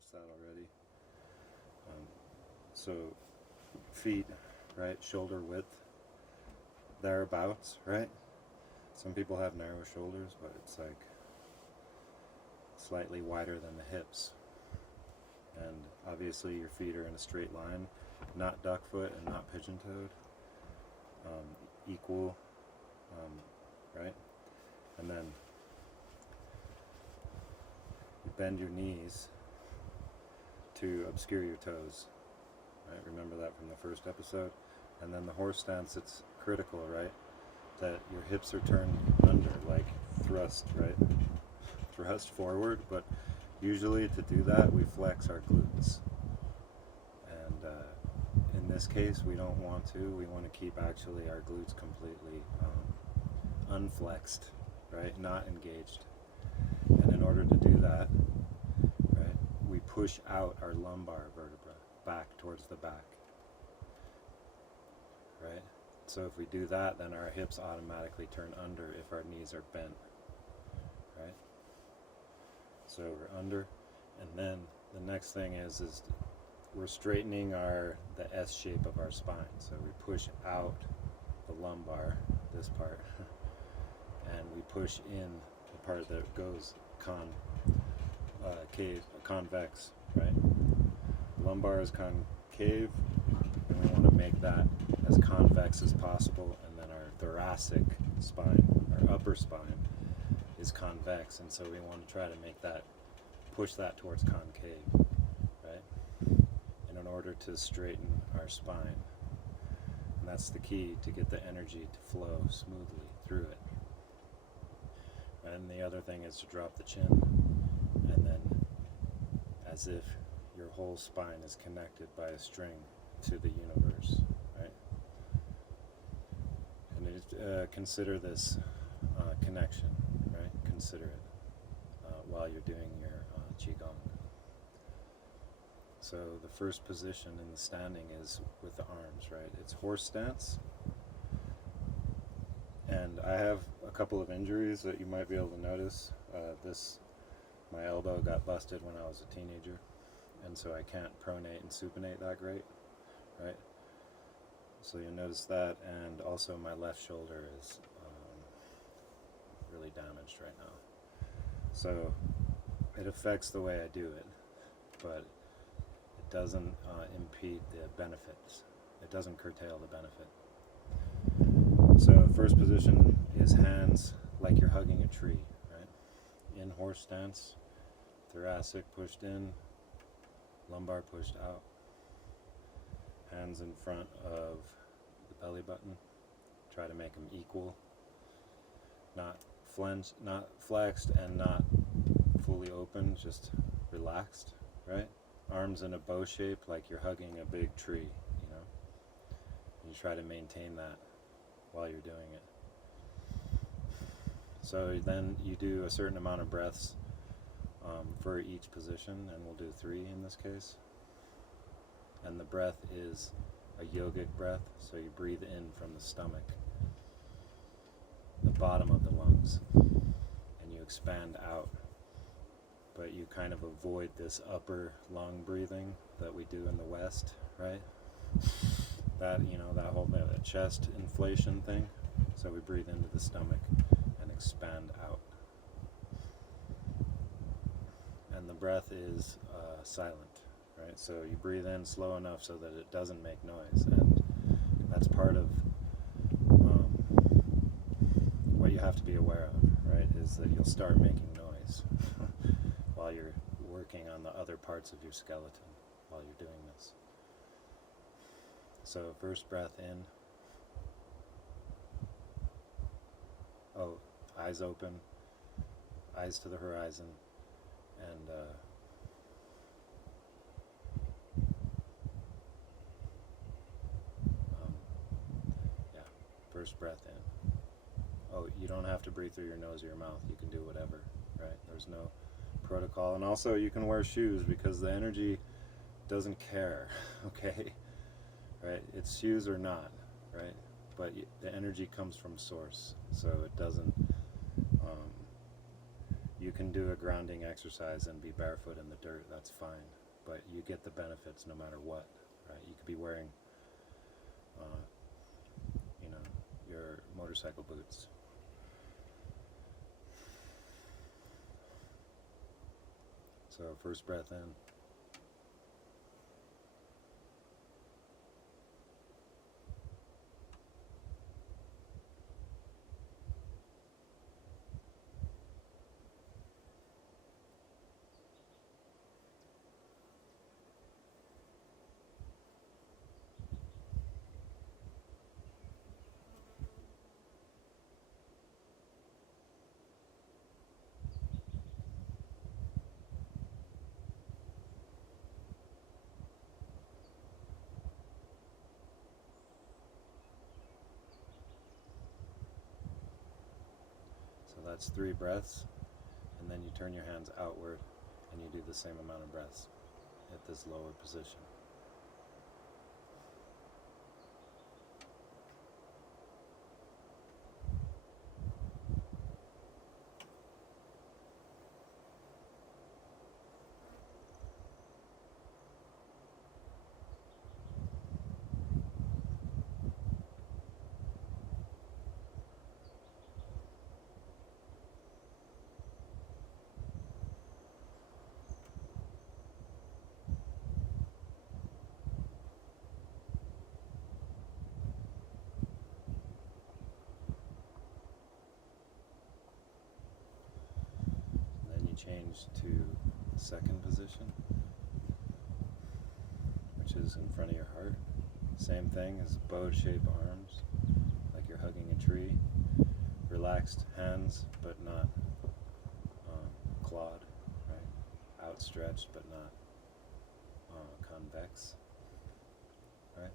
watched that already. So feet, right, shoulder width, thereabouts, right? Some people have narrow shoulders, but it's like slightly wider than the hips. And obviously your feet are in a straight line, not duck foot and not pigeon toed, equal, right? And then you bend your knees to obscure your toes, right? Remember that from the first episode. And then the horse stance, it's critical, right? That your hips are turned under, like thrust, right? Thrust forward, but usually to do that we flex our glutes. And in this case we don't want to. We want to keep actually our glutes completely unflexed, right? Not engaged. And in order to do that, right, we push out our lumbar vertebra back towards the back, right? So if we do that, then our hips automatically turn under if our knees are bent, right? So we're under, and then the next thing is we're straightening the S shape of our spine. So we push out the lumbar, this part, and we push in the part that goes convex, right? Lumbar is concave, and we want to make that as convex as possible, and then our thoracic spine, our upper spine, is convex, and so we want to try to make that, push that towards concave, right? And in order to straighten our spine, and that's the key to get the energy to flow smoothly through it. And the other thing is to drop the chin, and then as if your whole spine is connected by a string to the universe, right? And consider this connection, right? Consider it while you're doing your Qigong. So the first position in the standing is with the arms, right? It's horse stance. And I have a couple of injuries that you might be able to notice. My elbow got busted when I was a teenager, and so I can't pronate and supinate that great, right? So you'll notice that, and also my left shoulder is really damaged right now. So it affects the way I do it, but it doesn't impede the benefits. It doesn't curtail the benefit. So first position is hands like you're hugging a tree, right? In horse stance, thoracic pushed in, lumbar pushed out, hands in front of the belly button. Try to make them equal, not flexed and not fully open, just relaxed, right? Arms in a bow shape like you're hugging a big tree, you know? You try to maintain that while you're doing it. So then you do a certain amount of breaths for each position, and we'll do 3 in this case. And the breath is a yogic breath, so you breathe in from the stomach, the bottom of the lungs, and you expand out, but you kind of avoid this upper lung breathing that we do in the West, right? That, you know, that whole chest inflation thing. So we breathe into the stomach and expand out. And the breath is silent, right? So you breathe in slow enough so that it doesn't make noise. And that's part of what you have to be aware of, right? Is that you'll start making noise while you're working on the other parts of your skeleton while you're doing this. So first breath in. Oh, eyes open, eyes to the horizon, and yeah, first breath in. Oh, you don't have to breathe through your nose or your mouth. You can do whatever, right? There's no protocol. And also you can wear shoes because the energy doesn't care, okay? Right? It's shoes or not, right? But the energy comes from source, so it doesn't You can do a grounding exercise and be barefoot in the dirt, that's fine, but you get the benefits no matter what, right? You could be wearing, your motorcycle boots. So first breath in. So that's 3 breaths, and then you turn your hands outward and you do the same amount of breaths at this lower position. Change to the second position, which is in front of your heart. Same thing as bow-shaped arms, like you're hugging a tree. Relaxed hands, but not clawed, right? Outstretched, but not convex, right?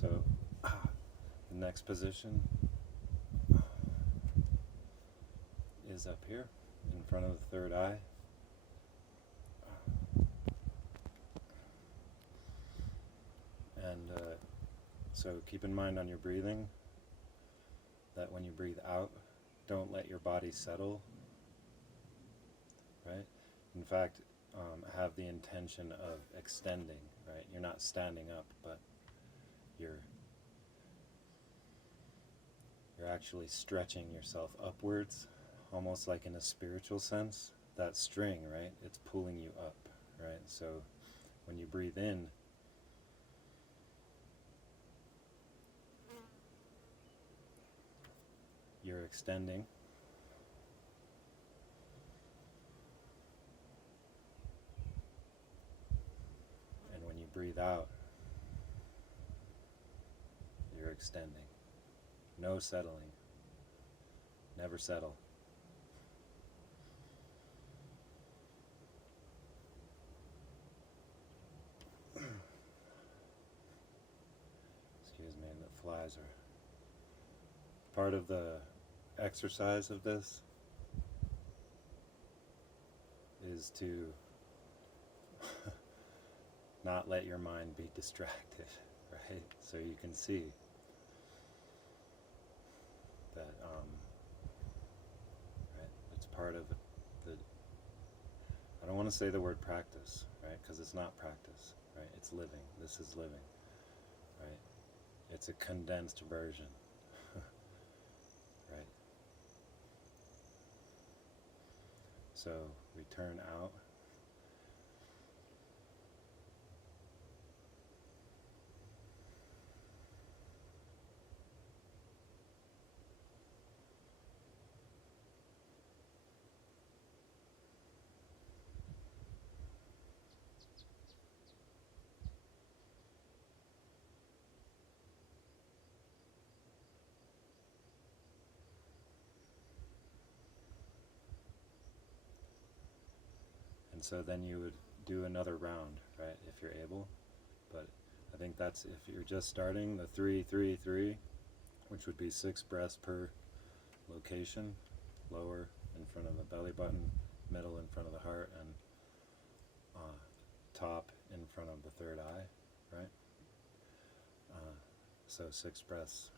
So, the next position is up here, in front of the third eye. And so keep in mind on your breathing that when you breathe out, don't let your body settle, right? In fact, have the intention of extending, right? You're not standing up, but you're actually stretching yourself upwards, almost like in a spiritual sense. That string, right? It's pulling you up, right? So when you breathe in, you're extending. And when you breathe out, you're extending. No settling. Never settle. Excuse me, and the flies are part of the exercise of this is to not let your mind be distracted, right? right? So you can see that right, it's part of the, I don't want to say the word practice, right? Because it's not practice, right? It's living. This is living, right? It's a condensed version, right? So we turn out. And so then you would do another round, right, if you're able. But I think that's, if you're just starting, the 3-3-3, which would be 6 breaths per location, lower in front of the belly button, middle in front of the heart, and top in front of the third eye, right? So 6 breaths.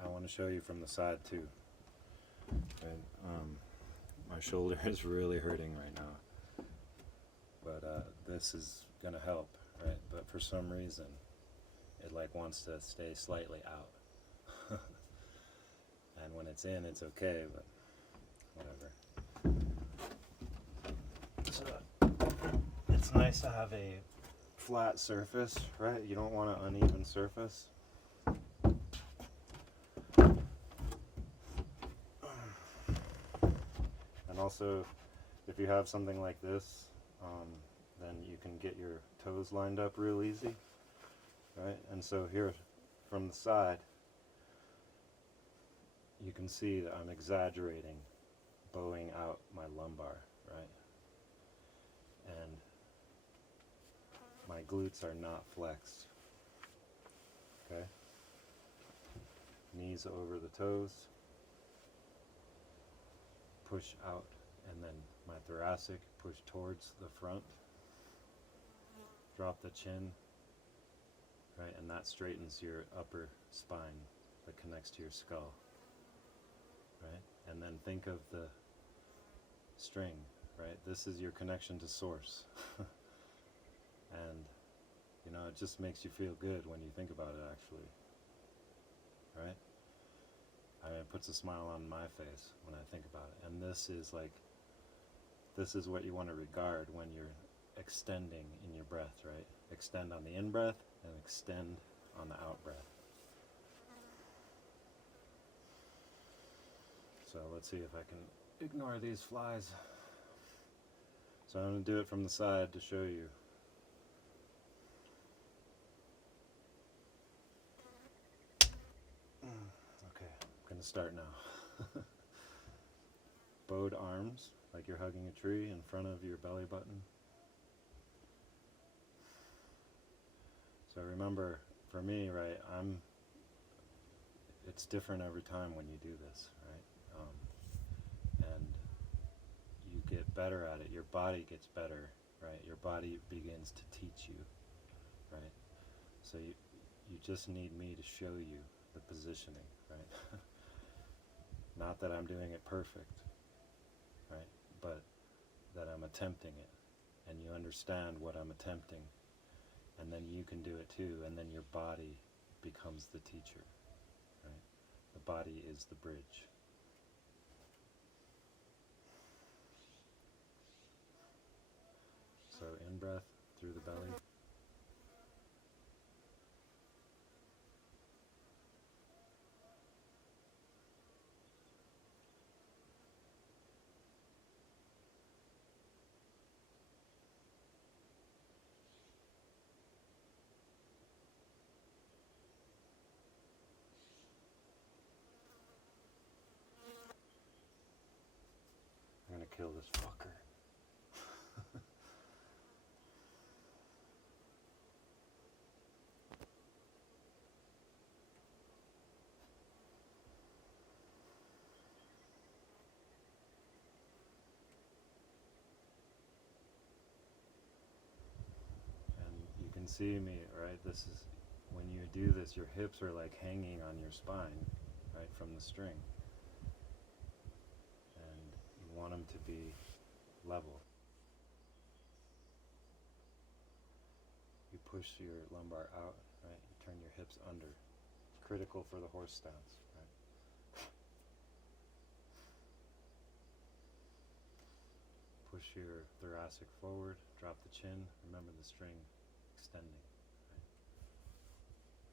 I want to show you from the side too. Right? My shoulder is really hurting right now, but this is gonna help, right? But for some reason, it like wants to stay slightly out, and when it's in, it's okay, but whatever. So it's nice to have a flat surface, right? You don't want an uneven surface. And also, if you have something like this, then you can get your toes lined up real easy, right? And so here, from the side, you can see that I'm exaggerating, bowing out my lumbar, right? And my glutes are not flexed, okay? Knees over the toes, push out, and then my thoracic push towards the front. Drop the chin, right, and that straightens your upper spine that connects to your skull, right? And then think of the string, right? This is your connection to source. And, you know, it just makes you feel good when you think about it, actually, right? I mean, it puts a smile on my face when I think about it. And this is like, this is what you want to regard when you're extending in your breath, right? Extend on the in-breath and extend on the out-breath. So let's see if I can ignore these flies. So I'm going to do it from the side to show you. Okay, I'm going to start now. Bowed arms, like you're hugging a tree in front of your belly button. So remember, for me, right, it's different every time when you do this, right? And you get better at it, your body gets better, right? Your body begins to teach you, right? So you just need me to show you the positioning, right? Not that I'm doing it perfect, right? But that I'm attempting it, and you understand what I'm attempting, and then you can do it too, and then your body becomes the teacher, right? The body is the bridge. So in-breath through the belly. I'm gonna kill this fucker. see me, right? This is, when you do this, your hips are like hanging on your spine, right, from the string. And you want them to be level. You push your lumbar out, right? You turn your hips under. It's critical for the horse stance, right? Push your thoracic forward, drop the chin. Remember the string extending.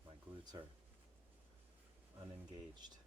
Right? My glutes are unengaged.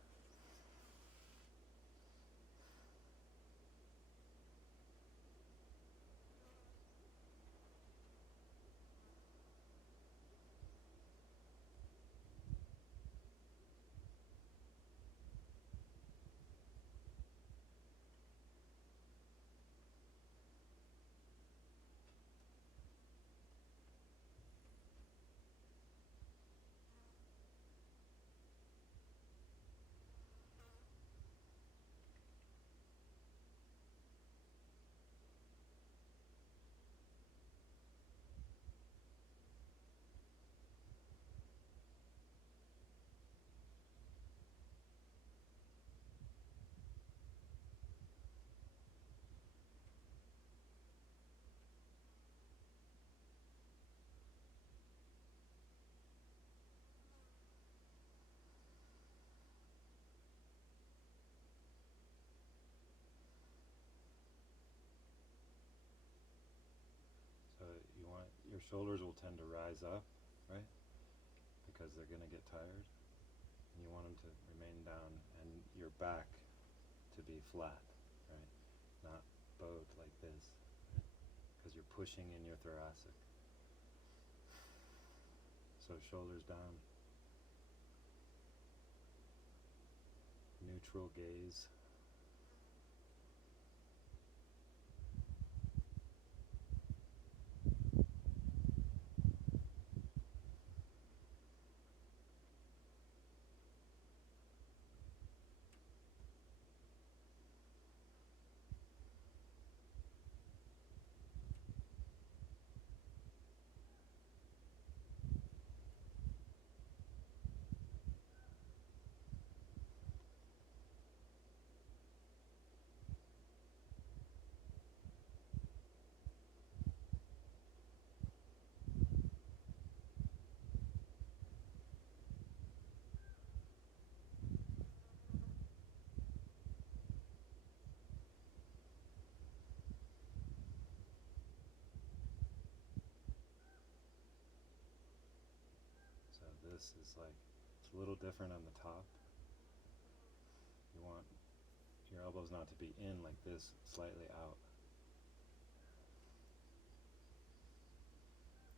So you want, your shoulders will tend to rise up, right? Because they're going to get tired. And you want them to remain down, and your back to be flat, right? Not bowed like this, because you're pushing in your thoracic. So shoulders down, neutral gaze. So this is like, it's a little different on the top. You want your elbows not to be in like this, slightly out.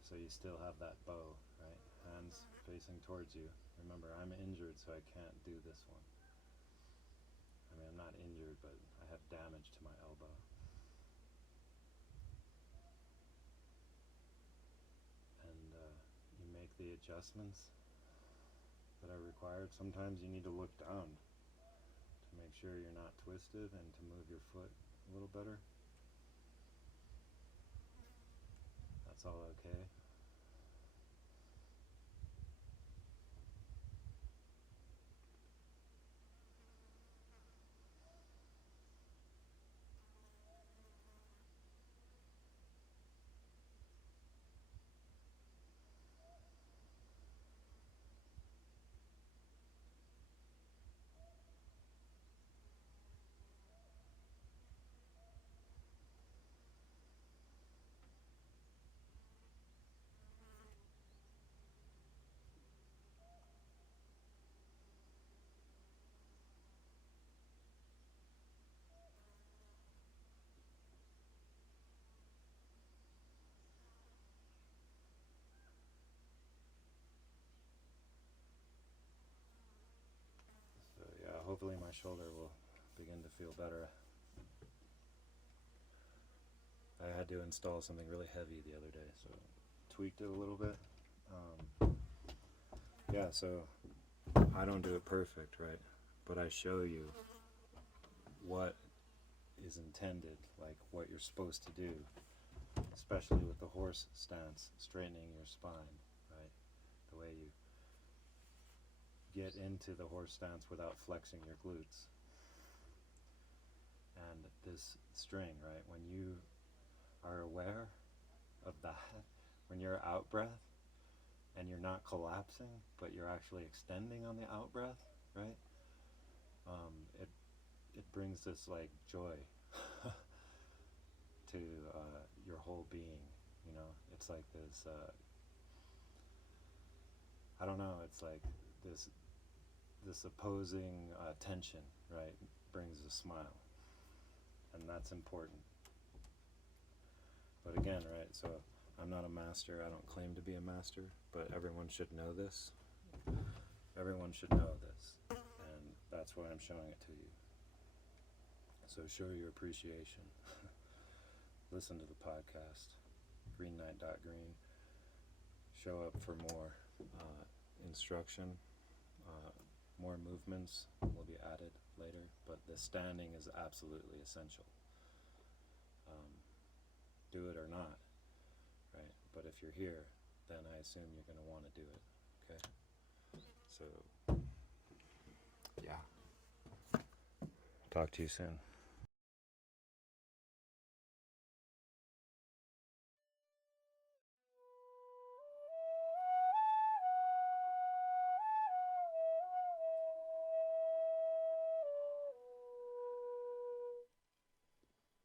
So you still have that bow, right? Hands facing towards you. Remember, I'm injured, so I can't do this one. I mean, I'm not injured, but I have damage to my elbow. And you make the adjustments that are required. Sometimes you need to look down to make sure you're not twisted and to move your foot a little better. That's all okay. So yeah, hopefully my shoulder will begin to feel better. I had to install something really heavy the other day, so tweaked it a little bit. Yeah, so I don't do it perfect, right? But I show you what is intended, like what you're supposed to do. especially with the horse stance, straightening your spine, right? The way you get into the horse stance without flexing your glutes. And this string, right, when you are aware of that, when you're out breath and you're not collapsing, but you're actually extending on the out breath, right? It brings this like joy to your whole being, you know. It's like this, I don't know, it's like this opposing tension, right, brings a smile, and that's important. But again, right, so I'm not a master, I don't claim to be a master, but everyone should know this. Everyone should know this, and that's why I'm showing it to you. So show your appreciation. Listen to the podcast, greennight.green. Show up for more instruction. More movements will be added later, but the standing is absolutely essential. Do it or not, right? But if you're here, then I assume you're going to want to do it, okay? So, yeah. Talk to you soon.